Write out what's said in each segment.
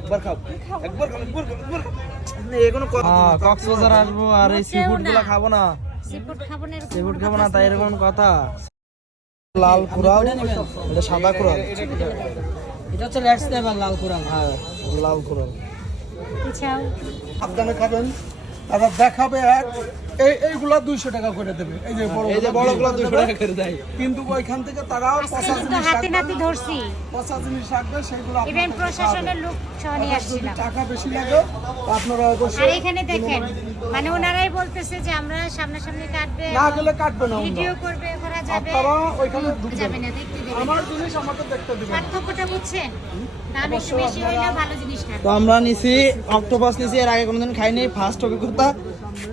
একবার খাও এখনো কক্সবাজার আসবো আর এই সিফুড গুলা খাবো না, সিফুড খাবো না, তাই এরকম কথা। লাল কুরাল, এটা সাদা কুরাল, এটা হচ্ছে রেড স্নেপার লাল কুরাল। হ্যাঁ লাল কুরাল। সাবধানে খাবেন, আবার দেখাবে এক এইগুলা 200 টাকা করে দেবে। এই যে বড়গুলা 200 টাকা করে দেয়, কিন্তু ওইখান থেকে তারা পচা জিনিস রাখবে, সেগুলো ইভেন প্রশাসনের লোক সহ নিয়ে আসছিলাম। টাকা বেশি লাগে আপনারা আর এখানে দেখেন মানে ওনারাই বলতেছে যে আমরা সামনাসামনি কাটবে, না গেলে কাটবে না, ভিডিও করবে, করা যাবে, আপনারা ওইখানে যাবে না, দেখতে দেবে। আমার জিনিস আমাকে দেখতে দিবেন। পার্থক্যটা বুঝছেন? দাম একটু বেশি হইলেও ভালো জিনিস না। তো আমরা নিছি অক্টোপাস নিছি, এর আগে কোনোদিন খাইনি, ফার্স্ট অভিজ্ঞতা।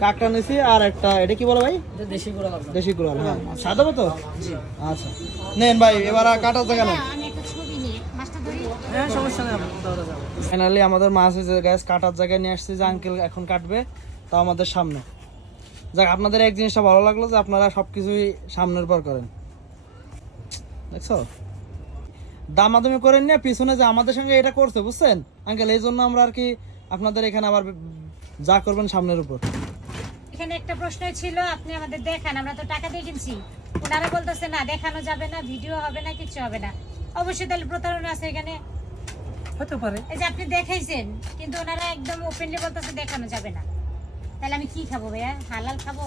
কাঁকড়া নিছি আর একটা, এটা কি বলে ভাই? এটা দেশি কুরাল। দেশি কুরাল, হ্যাঁ। সাদা তো? আচ্ছা নেন ভাই, এবার আর কাটার জায়গা নেই। আমি একটা ছবি নিয়ে মাছটা ধরি। হ্যাঁ সমস্যা নেই, ফাইনালি আমাদের মাছ হয়েছে গ্যাস, কাটার জায়গায় নিয়ে আসছি, যে আঙ্কেল এখন কাটবে, তো আমাদের সামনে। যাক, আপনাদের এক জিনিসটা ভালো লাগলো যে আপনারা সবকিছুই সামনের পর করেন, দেখছো? দামাদামি করেন না পিছনে, যে আমাদের সঙ্গে এটা করছে, বুঝছেন আঙ্কেল? এই জন্য আমরা আর কি আপনাদের এখানে আবার যা করবেন সামনের উপর। এখানে একটা প্রশ্ন ছিল, আপনি আমাদের দেখান, আমরা তো টাকা দিয়ে কিনছি। ওনারা বলতেছে না, দেখানো যাবে না, ভিডিও হবে না, কিছু হবে না। অবশ্যই তাহলে প্রতারণা আছে এখানে, হতে পারে। এই যে আপনি দেখাইছেন, কিন্তু ওনারা একদম ওপেনলি বলতেছে দেখানো যাবে না। তাহলে আমি কি খাবো ভাইয়া? হালাল খাবো?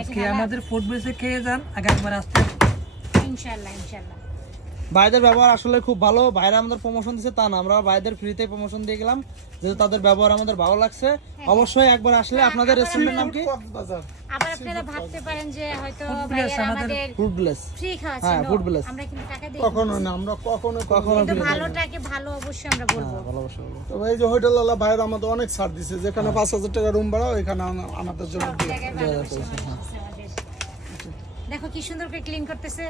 আজকে আমাদের ফুড বেসে খেয়ে যান, আগে একবার আসতে। ইনশাআল্লাহ ইনশাআল্লাহ। ভাইদের ব্যবহার আসলে খুব ভালো, ভাইরা আমাদের প্রমোশন দিচ্ছে তা না, আমরা ভাইদের ফ্রিতে প্রমোশন দিয়ে গেলাম, যেহেতু তাদের ব্যবহার আমাদের ভালো লাগছে। অবশ্যই একবার আসলে, আপনাদের রেস্টুরেন্টের নাম কি? কক্সবাজার। আবার আপনারা ভাবতে পারেন যে হয়তো ভাইয়ারা আমাদের ফুড ব্লেস, ফ্রি খাওয়াচ্ছেন। হ্যাঁ ফুড ব্লেস। আমরা কিন্তু টাকা দিই কখনো না, আমরা কখনো কিন্তু ভালোটাকে ভালো অবশ্যই আমরা বলবো। ভালোবাসা। তবে এই যে হোটেল ওয়ালা ভাইয়ের আমাদের অনেক ছাড় দিছে, যেখানে 5000 টাকা রুম ভাড়া ওইখানে আমাদের জন্য সব জায়গায় ভালোবাসা মানুষ আছে আমাদের। দেখো কি সুন্দর করে ক্লিন করতেছে,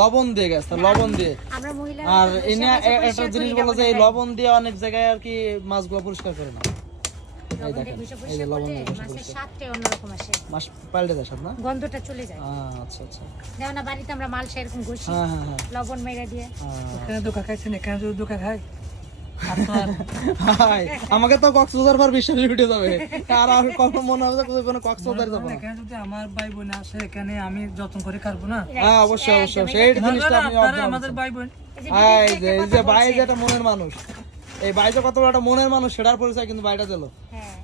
লবণ দিয়ে গেছে, লবণ দিয়ে। আমরা মহিলারা আর তো এনে বেশি আমাদের একটা পরিষ্কার জিনিস করি না বলো যে এই মনে হয়। লবণ দিয়ে অনেক জায়গায় আর কি মাছগুলো পরিষ্কার করে না। এই লবণ দিয়ে দেখেন, ঘষে এই যে পরিষ্কার লবণ করলে দিয়ে ঘষে মাছের পরিষ্কার। স্বাদটাই অন্যরকম আসে, মাছ পাল্টে যায় সব না? গন্ধটা চলে যায়। আচ্ছা আচ্ছা, যেমন না বাড়িতে আমরা মালসা এরকম ঘষি, হ্যাঁ হ্যাঁ হ্যাঁ। লবণ মেরে দিয়ে। এখানে ধোকা খাইছেন, এখানে যদি ধোকা খাই হাই, আমাকে তো কক্সবাজার পর বিশ্বাস উঠে যাবে, আর আর কখনো মনে হবে যে কোনো কক্সবাজার যাবো না। এখানে যদি আমার ভাই বোন আসে, এখানে আমি যত্ন করে কাটবো না। হ্যাঁ অবশ্যই অবশ্যই, সেই জিনিসটা আপনি আপনারা আমাদের ভাই বোন। এই যে ভাই যে একটা মনের মানুষ, এই ভাই যে কত বড় একটা মনের মানুষ, সেটার পরিচয় কিন্তু ভাইটা দিল। হ্যাঁ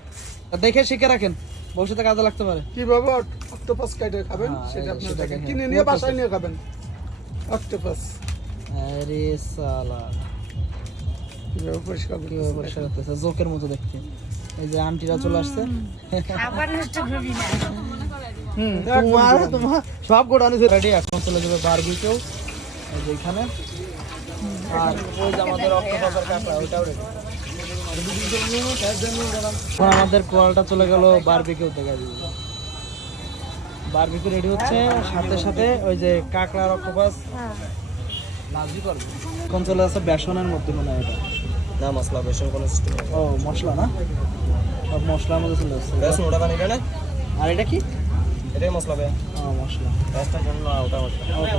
দেখে শিখে রাখেন, ভবিষ্যতে কাজে লাগতে পারে। কিভাবে অক্টোপাস কাটে খাবেন হ্যাঁ, সেটা আপনারা সেটা দেখেন, দেখেন। কিনে নিয়ে বাসায় নিয়ে খাবেন অক্টোপাস। আরে সালা, কিভাবে পরিষ্কার কিভাবে পরিষ্কার করতেছে, জোকের মতো দেখতে। এই যে আন্টিরা চলে আসছে, খাবার নষ্ট করবি না। তোমার সব গোটা নিচে রেডি, এখন চলে যাবে বারবিকিউ। এই যে এখানে, আর ওই যে আমাদের অক্টোপাসের কাঁকড়া, ওটাও রেডি। এখন আমাদের কোয়ালটা চলে গেল বারবিকিউ থেকে। বারবিকিউ রেডি হচ্ছে, সাথে সাথে ওই যে কাঁকড়া আর অক্টোপাস ভাজি করবে। এখন চলে আসছে বেসনের মধ্যে, মনে হয় এটা না মশলা বেসন কোনো সিস্টেম নেই। ও মশলা না, সব মশলার মধ্যে চলে আসছে। বেসন ওটা বানিয়ে না, আর এটা কি? এটাই মশলা বে ও মশলা, বেসটার জন্য না, ওটা মশলা ওটা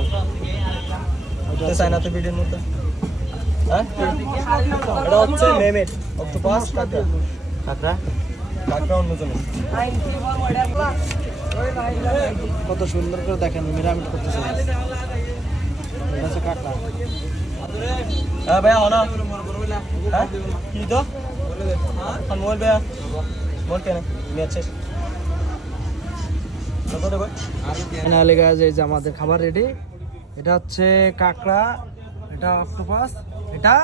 ওটা চাইনাতে ভিডিওর মধ্যে। হ্যাঁ এটা হচ্ছে মেমেট অক্টোপাস কাঁকড়া, কাঁকড়া কাঁকড়া অন্য জন্য। কত সুন্দর করে দেখেন মিরামিট করতেছে। এটা হচ্ছে কাঁকড়া। হ্যাঁ ভাইয়া হনা, হ্যাঁ কি তো মোবাইল ভাইয়া মোবাইল কেন মেয়েছে ফাইনালি গাইস, এই যে আমাদের খাবার রেডি। এটা হচ্ছে কাঁকড়া, এটা অক্টোপাস, এটা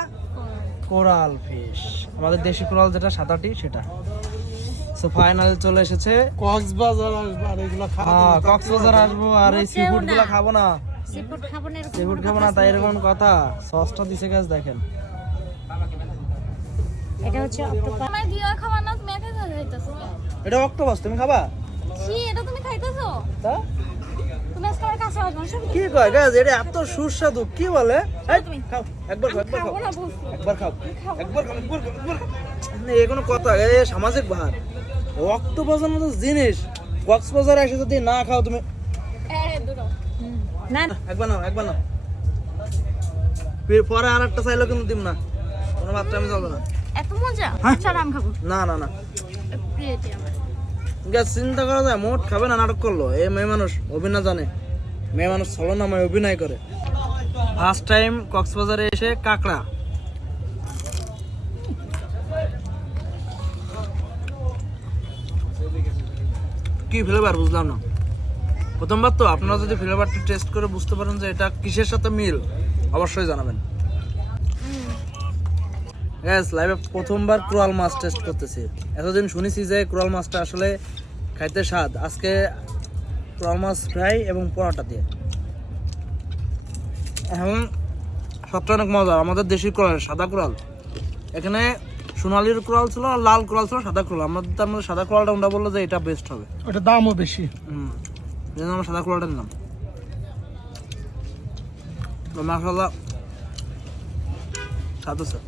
কোরাল ফিশ, আমাদের দেশি কোরাল যেটা সাদাটি সেটা। সো ফাইনালি চলে এসেছে কক্সবাজার আসবো আর এগুলো হ্যাঁ, কক্সবাজার আসবো আর এই সিফুড গুলা খাবো না, সিফুড খাবো না, এরকম সিফুড খাবো না, তাই এরকম কথা। সসটা দিছে গাছ দেখেন, এটা হচ্ছে অক্টোপাস। আমার দিয়া খাবার না, তুমি একা খাইতেছো। এটা অক্টোপাস তুমি খাবা? ছি, এটা তুমি খাইতেছো? তা তুমি আজকে আমার কাছে আসবে না। কি কয় গাছ, এটা এত সুস্বাদু, কি বলে? এই, খাও একবার খাও, একবার খাও, খাবো না বলছি। একবার খাও, একবার খাও, একবার খাও, একবার খাও। না, এ কোনো কথা? এ সামাজিক ভার, অক্টোপাসের মতো জিনিস কক্সবাজারে এসে যদি না খাও তুমি, দূর না একবার নাও, একবার নাও, পরে আর একটা চাইলেও কিন্তু দিম না। কোনো মাত্রা আমি চলবে না। এত মজা হ্যাঁ? চল আমি খাবো না না না প্লেটে আমার গ্যাস চিন্তা করা যায়, মোট খাবে না, নাটক করলো। এই মেয়ে মানুষ অভিনয় জানে, মেয়ে মানুষ ছলনাময় অভিনয় করে। ফার্স্ট টাইম কক্সবাজারে এসে কাঁকড়া, কি ফ্লেভার বুঝলাম না। প্রথমবার তো, আপনারা যদি ফ্লেভারটা টেস্ট করে বুঝতে পারেন যে এটা কিসের সাথে মিল, অবশ্যই জানাবেন। গ্যাস লাইভে প্রথমবার কোরাল মাছ টেস্ট করতেছি। এতদিন শুনেছি যে কোরাল মাছটা আসলে খাইতে স্বাদ। আজকে কোরাল মাছ ফ্রাই এবং পরোটা দিয়ে, এখন সবটা অনেক মজা। আমাদের দেশি কোরাল, সাদা কোরাল। এখানে সোনালির কোরাল ছিল আর লাল কোরাল ছিল, সাদা কোরাল। আমাদের তার মধ্যে সাদা কোরালটা ওটা বললো যে এটা বেস্ট হবে, ওটা দামও বেশি। এই জন্য আমরা সাদা কোরালটা নিলাম। মাশাআল্লাহ স্বাদ আছে।